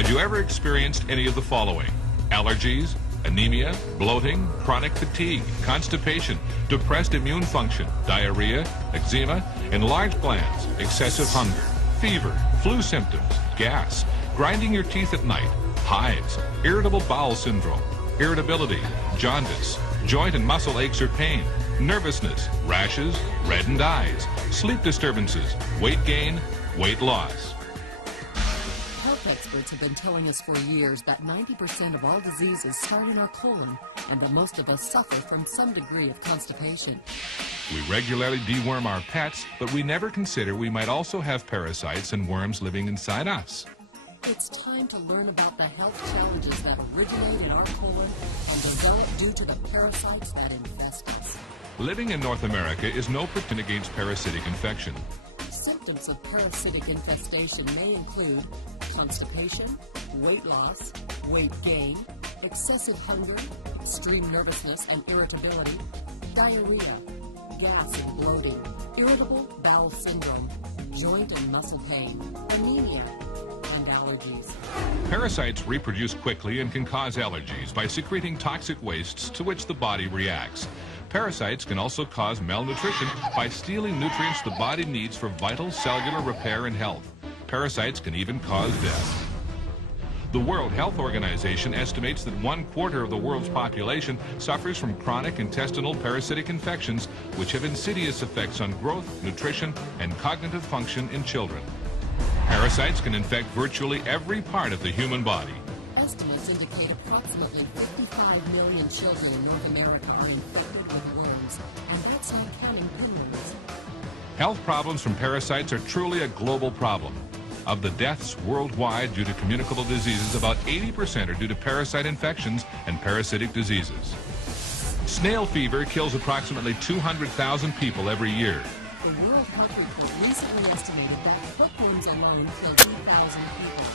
Have you ever experienced any of the following? Allergies, anemia, bloating, chronic fatigue, constipation, depressed immune function, diarrhea, eczema, enlarged glands, excessive hunger, fever, flu symptoms, gas, grinding your teeth at night, hives, irritable bowel syndrome, irritability, jaundice, joint and muscle aches or pain, nervousness, rashes, reddened eyes, sleep disturbances, weight gain, weight loss. Health experts have been telling us for years that 90% of all diseases start in our colon and that most of us suffer from some degree of constipation. We regularly deworm our pets, but we never consider we might also have parasites and worms living inside us. It's time to learn about the health challenges that originate in our colon and develop due to the parasites that infest us. Living in North America is no protection against parasitic infection. Symptoms of parasitic infestation may include constipation, weight loss, weight gain, excessive hunger, extreme nervousness and irritability, diarrhea, gas and bloating, irritable bowel syndrome, joint and muscle pain, anemia, and allergies. Parasites reproduce quickly and can cause allergies by secreting toxic wastes to which the body reacts. Parasites can also cause malnutrition by stealing nutrients the body needs for vital cellular repair and health. Parasites can even cause death. The World Health Organization estimates that 1/4 of the world's population suffers from chronic intestinal parasitic infections, which have insidious effects on growth, nutrition, and cognitive function in children. Parasites can infect virtually every part of the human body. Estimates indicate approximately 55 million children in North America are infected with worms, and that's not counting penguins. Health problems from parasites are truly a global problem. Of the deaths worldwide due to communicable diseases, about 80% are due to parasite infections and parasitic diseases. Snail fever kills approximately 200,000 people every year. The World Health Report recently estimated that hookworms alone kill 2,000 people.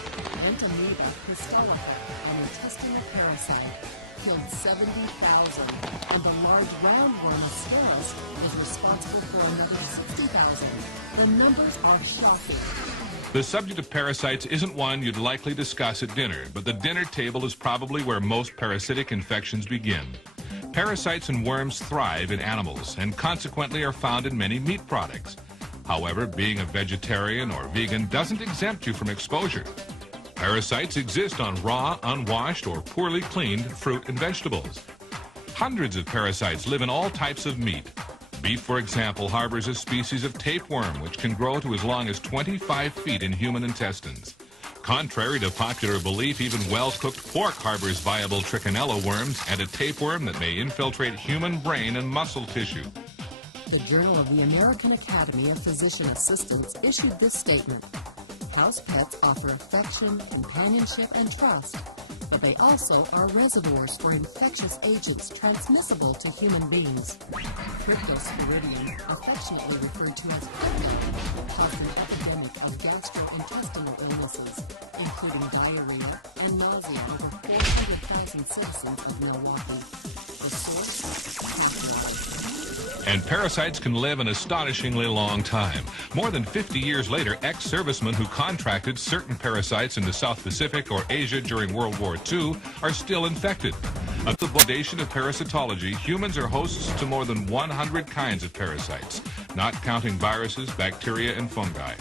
Entamoeba crystallica, an intestinal parasite, killed 70,000. And the large roundworm Ascaris is responsible for another 60,000. The numbers are shocking. The subject of parasites isn't one you'd likely discuss at dinner, but the dinner table is probably where most parasitic infections begin. Parasites and worms thrive in animals and consequently are found in many meat products. However, being a vegetarian or vegan doesn't exempt you from exposure. Parasites exist on raw, unwashed, or poorly cleaned fruit and vegetables. Hundreds of parasites live in all types of meat. Beef, for example, harbors a species of tapeworm which can grow to as long as 25 feet in human intestines. Contrary to popular belief, even well-cooked pork harbors viable trichinella worms and a tapeworm that may infiltrate human brain and muscle tissue. The Journal of the American Academy of Physician Assistants issued this statement: house pets offer affection, companionship, and trust, but they also are reservoirs for infectious agents transmissible to human beings. Cryptosporidium, affectionately referred to as pet, caused an epidemic of gastrointestinal illnesses, including diarrhea and nausea in over 400,000 citizens of Milwaukee. The source? Paraway. And parasites can live an astonishingly long time. More than 50 years later, ex-servicemen who contracted certain parasites in the South Pacific or Asia during World War II are still infected. At the foundation of parasitology, humans are hosts to more than 100 kinds of parasites, not counting viruses, bacteria, and fungi.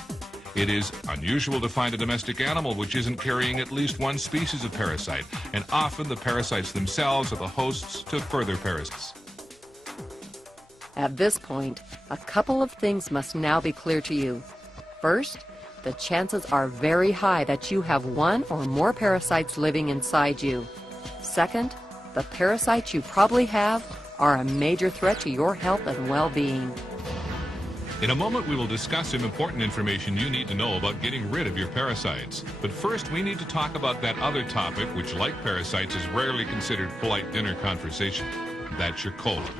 It is unusual to find a domestic animal which isn't carrying at least one species of parasite, and often the parasites themselves are the hosts to further parasites. At this point, a couple of things must now be clear to you. First, the chances are very high that you have one or more parasites living inside you. Second, the parasites you probably have are a major threat to your health and well-being. In a moment, we will discuss some important information you need to know about getting rid of your parasites. But first, we need to talk about that other topic, which, like parasites, is rarely considered polite dinner conversation. That's your colon.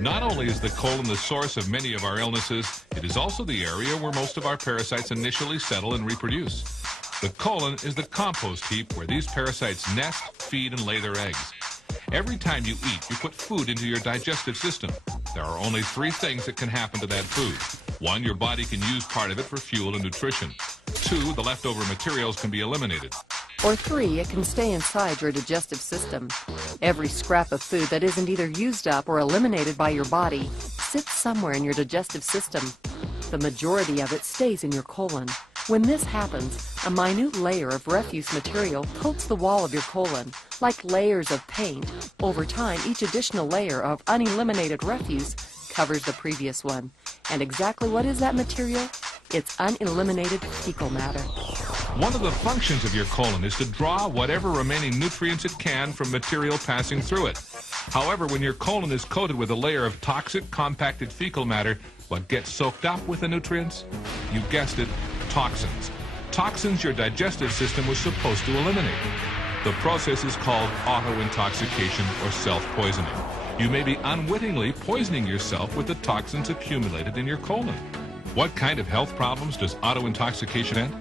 Not only is the colon the source of many of our illnesses, it is also the area where most of our parasites initially settle and reproduce. The colon is the compost heap where these parasites nest, feed, and lay their eggs. Every time you eat, you put food into your digestive system. There are only three things that can happen to that food. 1, your body can use part of it for fuel and nutrition. 2, the leftover materials can be eliminated. Or 3, it can stay inside your digestive system. Every scrap of food that isn't either used up or eliminated by your body sits somewhere in your digestive system. The majority of it stays in your colon. When this happens, a minute layer of refuse material coats the wall of your colon, like layers of paint. Over time, each additional layer of uneliminated refuse covers the previous one. And exactly what is that material? It's uneliminated fecal matter. One of the functions of your colon is to draw whatever remaining nutrients it can from material passing through it. However, when your colon is coated with a layer of toxic, compacted fecal matter, what gets soaked up with the nutrients? You guessed it, toxins. Toxins your digestive system was supposed to eliminate. The process is called auto-intoxication or self-poisoning. You may be unwittingly poisoning yourself with the toxins accumulated in your colon. What kind of health problems does auto-intoxication end?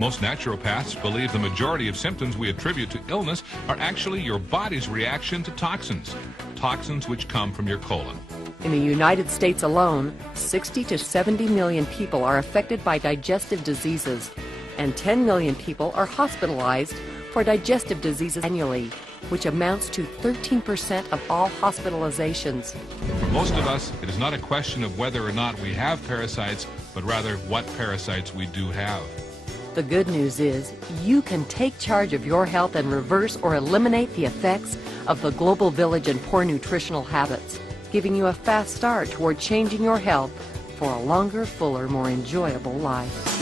Most naturopaths believe the majority of symptoms we attribute to illness are actually your body's reaction to toxins, toxins which come from your colon. In the United States alone, 60 to 70 million people are affected by digestive diseases, and 10 million people are hospitalized for digestive diseases annually, which amounts to 13% of all hospitalizations. For most of us, it is not a question of whether or not we have parasites, but rather what parasites we do have. The good news is you can take charge of your health and reverse or eliminate the effects of the global village and poor nutritional habits, giving you a fast start toward changing your health for a longer, fuller, more enjoyable life.